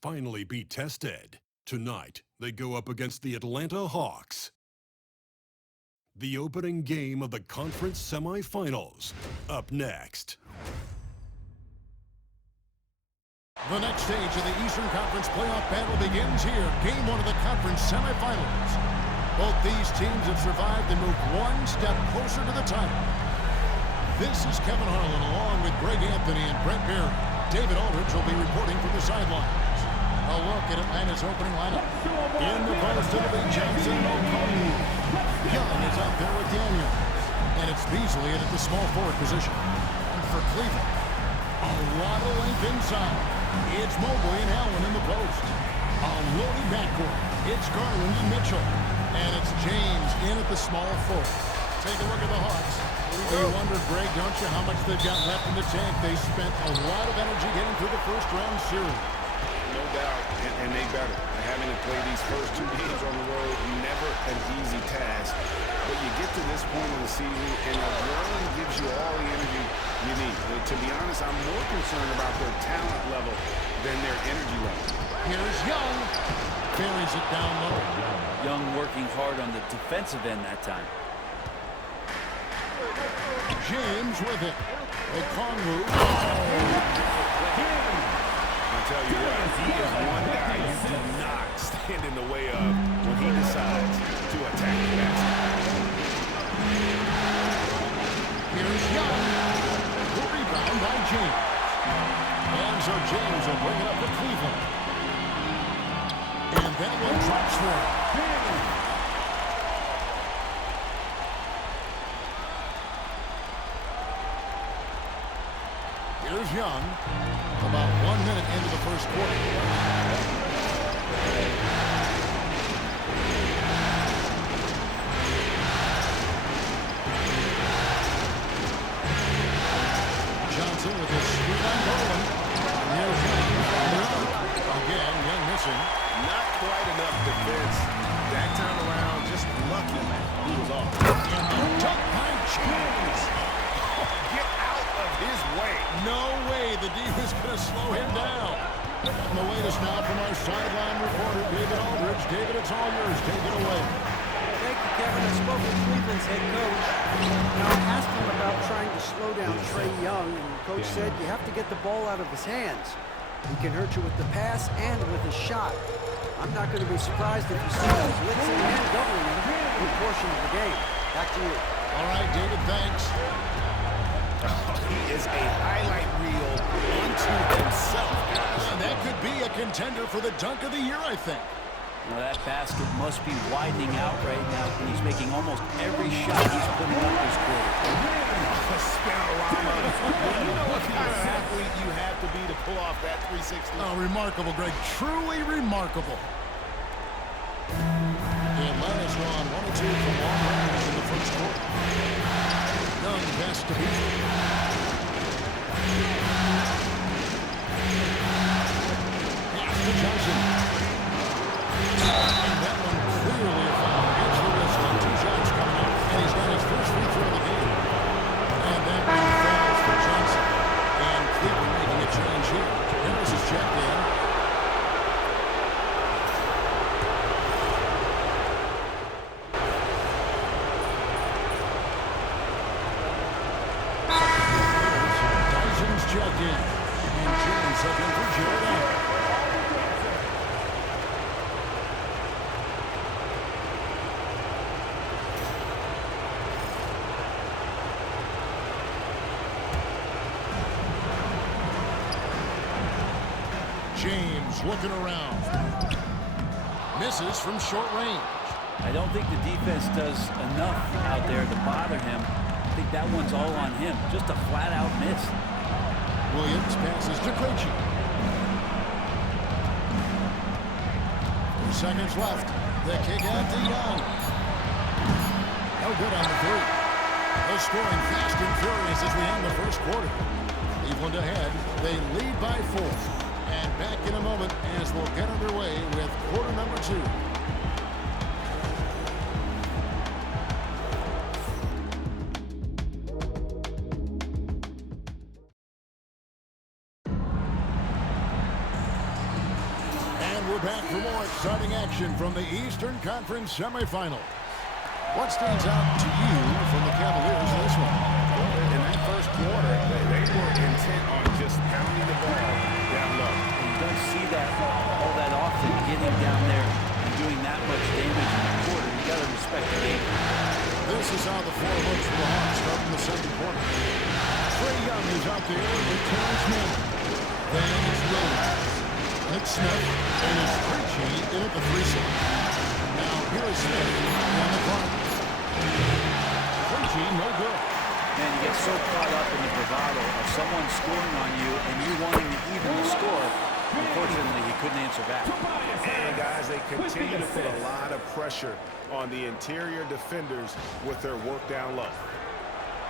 finally be tested. Tonight, they go up against the Atlanta Hawks. The opening game of the conference semifinals. Up next. The next stage of the Eastern Conference playoff battle begins here. Game 1 of the conference semifinals. Both these teams have survived and moved one step closer to the title. This is Kevin Harlan along with Greg Anthony and Brent Barry. David Aldridge will be reporting from the sidelines. A look at Atlanta's opening lineup. In the post, it'll be Johnson and O'Connell. Young is out there with Daniels. And it's Beasley at the small forward position. And for Cleveland, a lot of length inside. It's Mobley and Allen in the post. A loaded backcourt. It's Garland and Mitchell. And it's James in at the small forward. Take a look at the Hawks. You wonder, Greg, don't you, how much they've got left in the tank? They spent a lot of energy getting through the first-round series. No doubt, and they better. Having to play these first 2 games on the road, never an easy task. But you get to this point in the season, and adrenaline gives you all the energy you need. To be honest, I'm more concerned about their talent level than their energy level. Here's Young. Buries it down low. Young working hard on the defensive end that time. James with it. O'Connell. I'll tell you what, he is one guy you do not stand in the way of when he decides to attack the basket. Here's Young. The rebound by James. And so James will bring it up for Cleveland. And that one drops for him. Here's Young. About 1 minute into the first quarter. Johnson with his screen on Garland. Here's Young. Again, Young missing. Not quite enough defense. That time around, just lucky he was off. And the dunk by James. Get out of his way. No way the D is going to slow him down. And the latest now from our sideline reporter, David Aldridge. David, it's all yours. Take it away. Thank you, Kevin. I spoke with Cleveland's head coach. And I asked him about trying to slow down Trae Young, and the coach said you have to get the ball out of his hands. He can hurt you with the pass and with his shot. I'm not going to be surprised if you see him blitzing and doubling him a good portion of the game. Back to you. All right, David, thanks. He is a highlight reel unto himself. And that could be a contender for the dunk of the year, I think. Now that basket must be widening out right now, and he's making almost every shot he's putting up this quarter. You know what kind of athlete you have to be to pull off that 360? Oh, remarkable, Greg. Truly remarkable. The Atlanta's won 1-2 from long range in the first quarter. Young pass to Beasley. Pass to Johnson. And that one clearly a foul. Gets the whistle and 2 shots coming up. And he's got his first free throw of the game. And that one falls for Johnson. And Cleveland making a change here. Harris is checked in. Dyson's checked in. And James up in for Jared Allen. James looking around. Misses from short range. I don't think the defense does enough out there to bother him. I think that one's all on him. Just a flat-out miss. Williams passes to Krejci. 4 seconds left. The kick out to Young. No good on the 3. They're scoring fast and furious as we end the first quarter. Cleveland ahead. They lead by 4. And back in a moment as we'll get underway with quarter number 2. we're back for more exciting action from the Eastern Conference semifinals. What stands out to you from the Cavaliers in this one? Well, in that first quarter, they were intent on just pounding the ball down low. You don't see that all that often, getting down there and doing that much damage in the quarter. You got to respect the game. This is how the floor looks for the Hawks starting the second quarter. Trae Young is out there with Terrence Mann. Then it's Williams. It's Smith. And it's Krejci in at the 3-6. Now here is Smith on the clock. Krejci, no good. Man, you get so caught up in the bravado of someone scoring on you and you wanting to even the score. Unfortunately, he couldn't answer back. And guys, they continue to put a lot of pressure on the interior defenders with their work down low.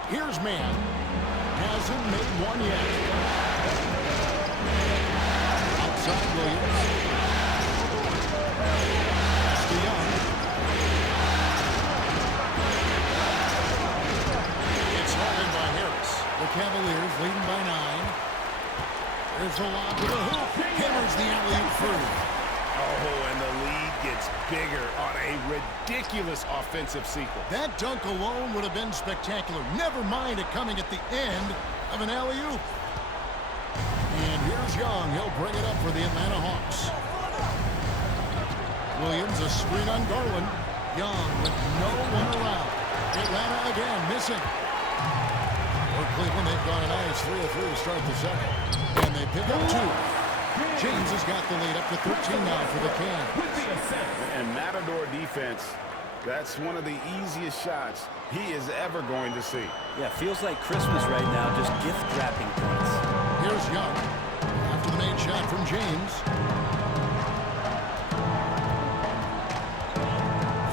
Here's Mann. Hasn't made one yet. Outside Williams. Pass to Young. It's hauled in by Harris. The Cavaliers leading by 9. There's a lob to the hoop. Hammers the alley-oop through. Oh, and the lead gets bigger on a ridiculous offensive sequence. That dunk alone would have been spectacular. Never mind it coming at the end of an alley-oop. And here's Young. He'll bring it up for the Atlanta Hawks. Williams, a screen on Garland. Young with no one around. Atlanta again missing. For Cleveland, they've gone a nice 3 of 3 to start the second. And they pick up 2. James has got the lead up to 13 now for the Cavs. And Matador defense, that's one of the easiest shots he is ever going to see. Yeah, feels like Christmas right now, just gift wrapping points. Here's Young. After the main shot from James.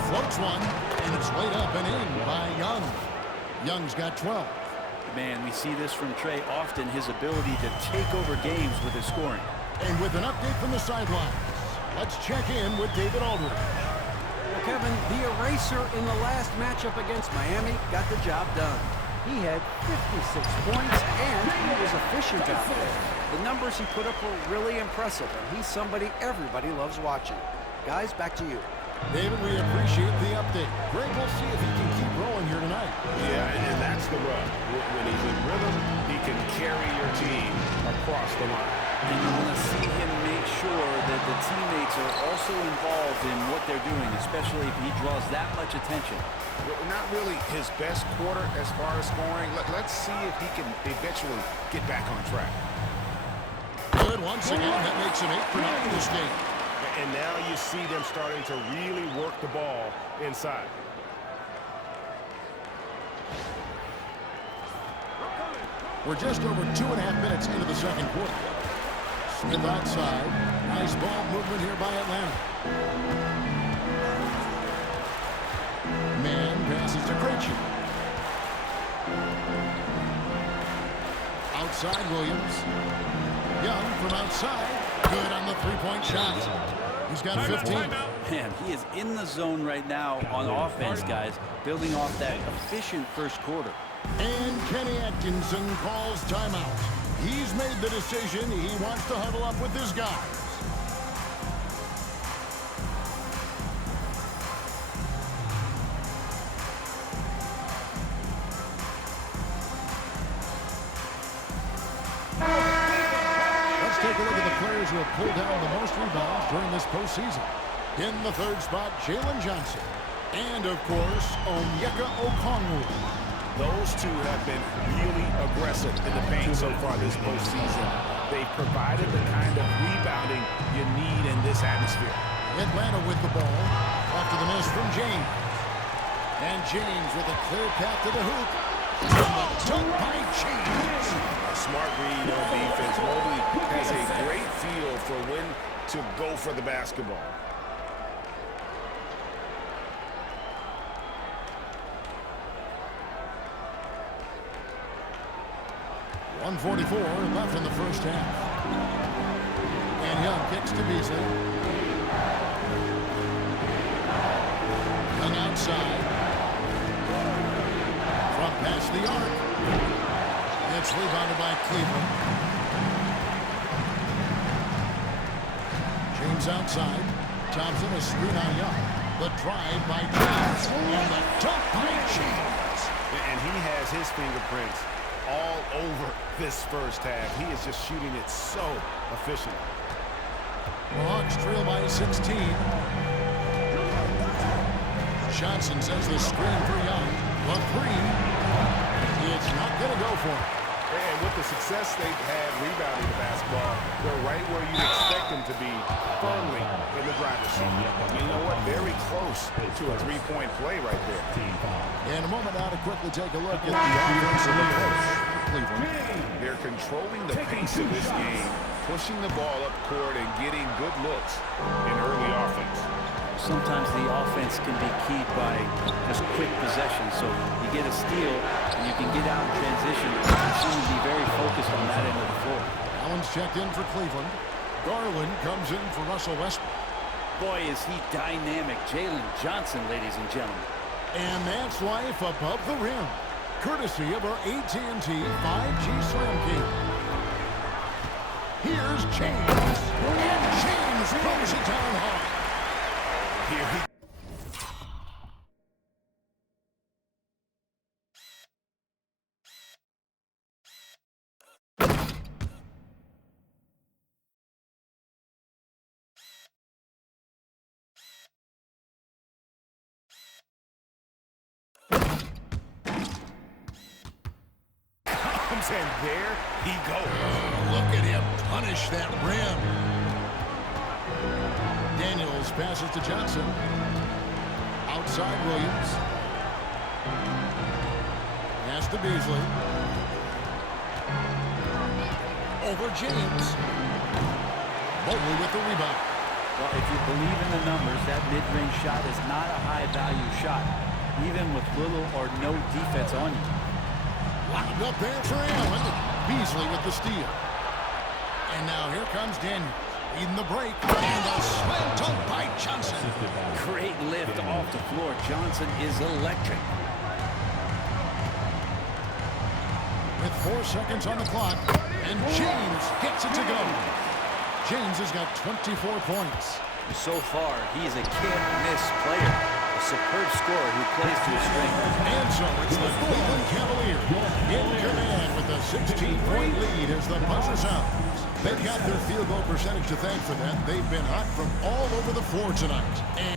Floats one, and it's laid up and in by Young. Young's got 12. Man, we see this from Trae often, his ability to take over games with his scoring. And with an update from the sidelines, let's check in with David Aldridge. Well, Kevin, the eraser in the last matchup against Miami got the job done. He had 56 points, and he was efficient out there. The numbers he put up were really impressive, and he's somebody everybody loves watching. Guys, back to you. David, we appreciate the update. Greg, we'll see if he can keep rolling here tonight. Yeah, and that's the rub. When he's in rhythm, he can carry your team across the line. And you want to see him make sure that the teammates are also involved in what they're doing, especially if he draws that much attention. Not really his best quarter as far as scoring. Let's see if he can eventually get back on track. Good once again. That makes him 8 for 9 in this game. And now you see them starting to really work the ball inside. We're just over 2.5 minutes into the second quarter. Smith outside. Nice ball movement here by Atlanta. Mann passes to Krejci. Outside Williams. Young from outside. Good on the three-point shot. He's got 15. Man, he is in the zone right now on offense, guys, building off that efficient first quarter. And Kenny Atkinson calls timeout. He's made the decision. He wants to huddle up with his guys. Let's take a look at the players who have pulled down the most rebounds during this postseason. In the third spot, Jalen Johnson. And, of course, Onyeka Okongwu. Those two have been really aggressive in the paint so far this postseason. They've provided the kind of rebounding you need in this atmosphere. Atlanta with the ball. After the miss from James. And James with a clear path to the hoop. Dunk by James. A smart read on defense. Mobley has a great feel for when to go for the basketball. .144 left in the first half. And Young kicks to Beasley. Young outside. Front past the arc. It's rebounded by Cleveland. James James outside. Thompson, a screen on Young. The drive by James. And the dunk by James. And he has his fingerprints all over this first half. He is just shooting it so efficient. The Hawks trail by 16. Johnson sends the screen for Young. The three. It's not going to go for him. And with the success they've had rebounding the basketball, they're right where you'd expect them to be, firmly in the driver's seat. You know what? Very close to a three-point play right there. In a moment now to quickly take a look at the offensive approach. Cleveland. They're controlling the pace of this game, pushing the ball up court and getting good looks in early offense. Sometimes the offense can be keyed by just quick possession. So you get a steal and you can get out in transition. You seem to be very focused on that end of the floor. Allen's checked in for Cleveland. Garland comes in for Russell Westbrook. Boy, is he dynamic. Jalen Johnson, ladies and gentlemen. And that's life above the rim. Courtesy of our AT&T 5G Slam King. Here's James. And James throws it down hard. Here he comes, and there he goes. Look at him punish that rim. Daniels passes to Johnson. Outside Williams. Pass to Beasley. Over James. Mobley with the rebound. Well, if you believe in the numbers, that mid-range shot is not a high-value shot, even with little or no defense on you. Lined up there for Allen. Beasley with the steal. And now here comes Daniels. Leading the break. And a slam dunk by Johnson. Great lift off the floor. Johnson is electric. With 4 seconds on the clock. And James gets it to go. James has got 24 points. So far, he is a can't-miss player. A superb scorer who plays to his strength. And so it's the Cleveland Cavaliers in command with a 16-point lead as the buzzer sounds. They've got their field goal percentage to thank for that. They've been hot from all over the floor tonight. And